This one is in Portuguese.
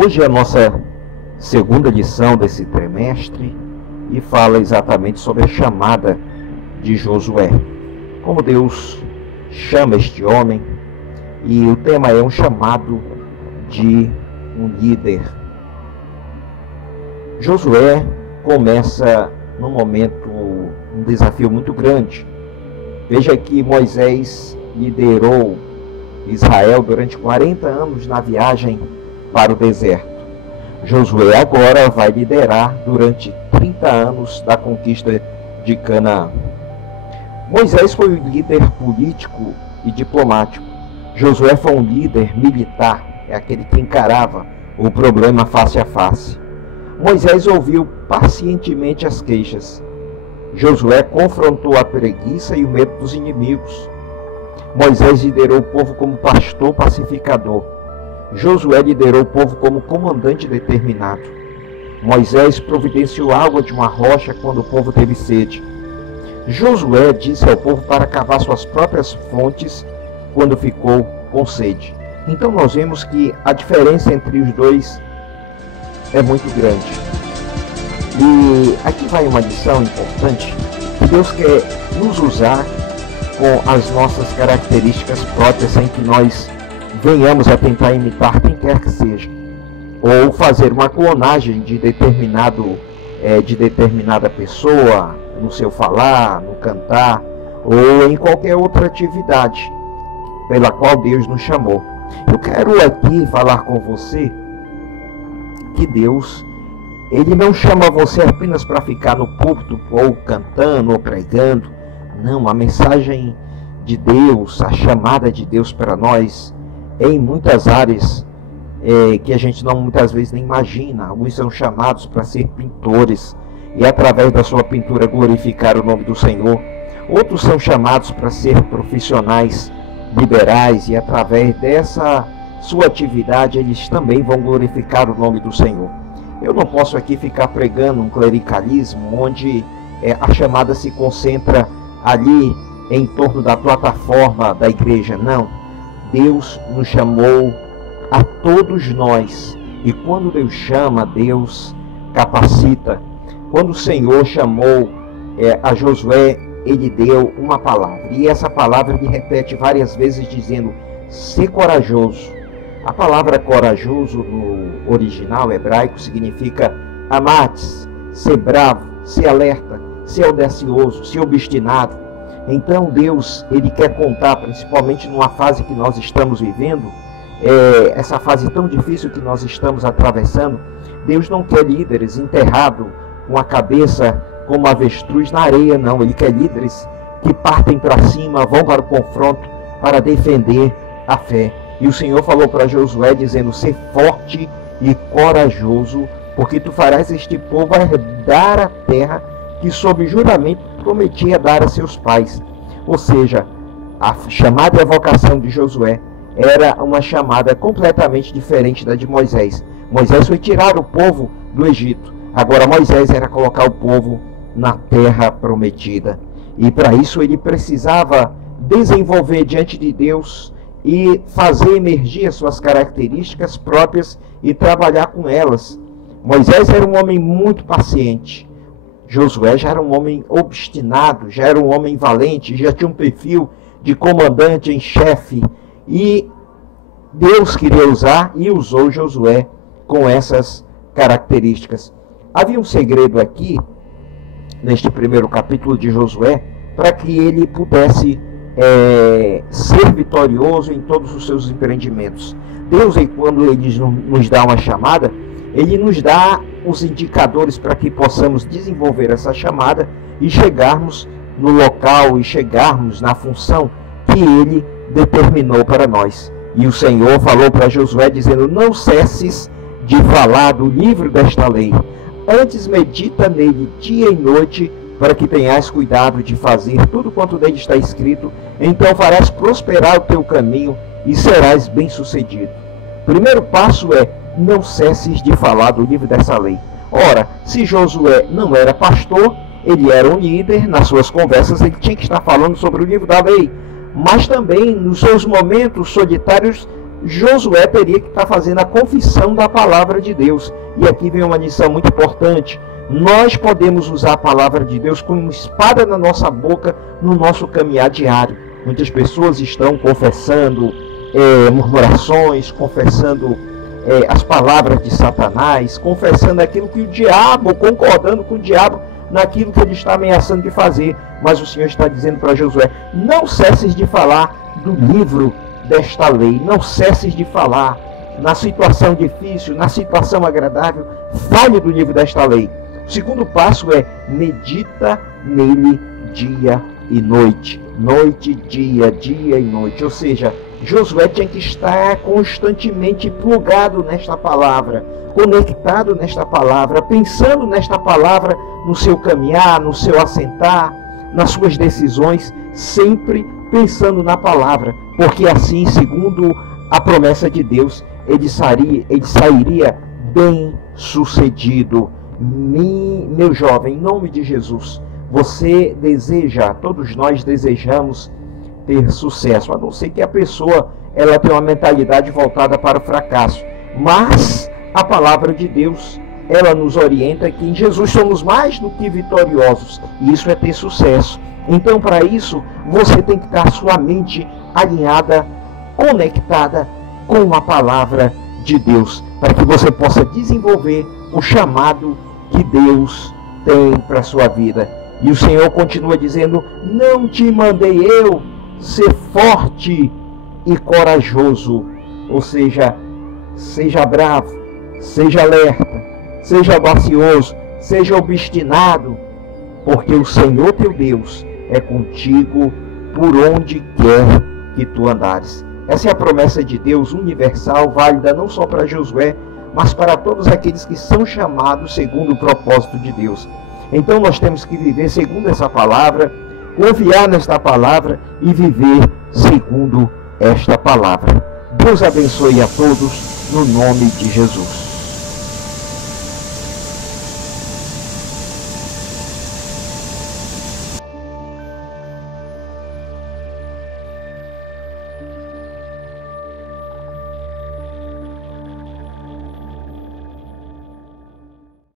Hoje é a nossa segunda lição desse trimestre e fala exatamente sobre a chamada de Josué. Como Deus chama este homem, e o tema é um chamado de um líder. Josué começa num momento, um desafio muito grande. Veja que Moisés liderou Israel durante 40 anos na viagem para o deserto. Josué agora vai liderar durante 30 anos da conquista de Canaã. Moisés foi um líder político e diplomático. Josué foi um líder militar, é aquele que encarava o problema face a face. Moisés ouviu pacientemente as queixas. Josué confrontou a preguiça e o medo dos inimigos. Moisés liderou o povo como pastor pacificador. Josué liderou o povo como comandante determinado. Moisés providenciou água de uma rocha quando o povo teve sede. Josué disse ao povo para cavar suas próprias fontes quando ficou com sede. Então nós vemos que a diferença entre os dois é muito grande. E aqui vai uma lição importante, que Deus quer nos usar com as nossas características próprias, sem que nós venhamos a tentar imitar quem quer que seja, ou fazer uma clonagem de determinada pessoa, no seu falar, no cantar, ou em qualquer outra atividade pela qual Deus nos chamou. Eu quero aqui falar com você que Deus, Ele não chama você apenas para ficar no púlpito, ou cantando, ou pregando. Não, a mensagem de Deus, a chamada de Deus para nós, é em muitas áreas que a gente não muitas vezes nem imagina. Alguns são chamados para ser pintores e através da sua pintura glorificar o nome do Senhor. Outros são chamados para ser profissionais liberais e através dessa sua atividade eles também vão glorificar o nome do Senhor. Eu não posso aqui ficar pregando um clericalismo onde a chamada se concentra ali em torno da plataforma da igreja. Não. Deus nos chamou a todos nós. E quando Deus chama, Deus capacita. Quando o Senhor chamou a Josué, Ele deu uma palavra. E essa palavra Ele repete várias vezes dizendo, ser corajoso. A palavra corajoso no original hebraico significa amates, ser bravo, ser alerta, ser audacioso, ser obstinado. Então Deus, Ele quer contar, principalmente numa fase que nós estamos vivendo, essa fase tão difícil que nós estamos atravessando. Deus não quer líderes enterrados com a cabeça como avestruz na areia, não. Ele quer líderes que partem para cima, vão para o confronto, para defender a fé. E o Senhor falou para Josué, dizendo, ser forte e corajoso, porque tu farás este povo herdar a terra que sob juramento prometia dar a seus pais. Ou seja, a chamada e a vocação de Josué era uma chamada completamente diferente da de Moisés. Moisés foi tirar o povo do Egito. Agora Moisés era colocar o povo na terra prometida. E para isso ele precisava desenvolver diante de Deus e fazer emergir as suas características próprias e trabalhar com elas. Moisés era um homem muito paciente. Josué já era um homem obstinado, já era um homem valente, já tinha um perfil de comandante em chefe. E Deus queria usar e usou Josué com essas características. Havia um segredo aqui, neste primeiro capítulo de Josué, para que ele pudesse ser vitorioso em todos os seus empreendimentos. Deus, quando Ele nos dá uma chamada, Ele nos dá os indicadores para que possamos desenvolver essa chamada e chegarmos no local e chegarmos na função que Ele determinou para nós. E o Senhor falou para Josué dizendo, não cesses de falar do livro desta lei, antes medita nele dia e noite, para que tenhas cuidado de fazer tudo quanto nele está escrito, então farás prosperar o teu caminho e serás bem-sucedido. Primeiro passo é, não cesses de falar do livro dessa lei. Ora, se Josué não era pastor, ele era um líder, nas suas conversas ele tinha que estar falando sobre o livro da lei, mas também nos seus momentos solitários Josué teria que estar fazendo a confissão da palavra de Deus. E aqui vem uma lição muito importante. Nós podemos usar a palavra de Deus como espada na nossa boca no nosso caminhar diário. Muitas pessoas estão confessando murmurações, confessando as palavras de Satanás, confessando aquilo que o diabo, concordando com o diabo naquilo que ele está ameaçando de fazer. Mas o Senhor está dizendo para Josué: não cesses de falar do livro desta lei, não cesses de falar na situação difícil, na situação agradável, fale do livro desta lei. O segundo passo é: medita nele dia e noite. Noite, dia, dia e noite. Ou seja, Josué tinha que estar constantemente plugado nesta palavra, conectado nesta palavra, pensando nesta palavra no seu caminhar, no seu assentar, nas suas decisões, sempre pensando na palavra, porque assim, segundo a promessa de Deus, ele sairia bem sucedido. Meu jovem, em nome de Jesus, você deseja, todos nós desejamos ter sucesso, a não ser que a pessoa ela tenha uma mentalidade voltada para o fracasso. Mas a palavra de Deus, ela nos orienta que em Jesus somos mais do que vitoriosos, e isso é ter sucesso. Então, para isso, você tem que estar sua mente alinhada, conectada com a palavra de Deus, para que você possa desenvolver o chamado que Deus tem para a sua vida. E o Senhor continua dizendo: não te mandei eu ser forte e corajoso. Ou seja, seja bravo, seja alerta, seja audacioso, seja obstinado, porque o Senhor teu Deus é contigo por onde quer que tu andares. Essa é a promessa de Deus universal, válida não só para Josué, mas para todos aqueles que são chamados segundo o propósito de Deus. Então nós temos que viver segundo essa palavra, confiar nesta palavra e viver segundo esta palavra. Deus abençoe a todos no nome de Jesus.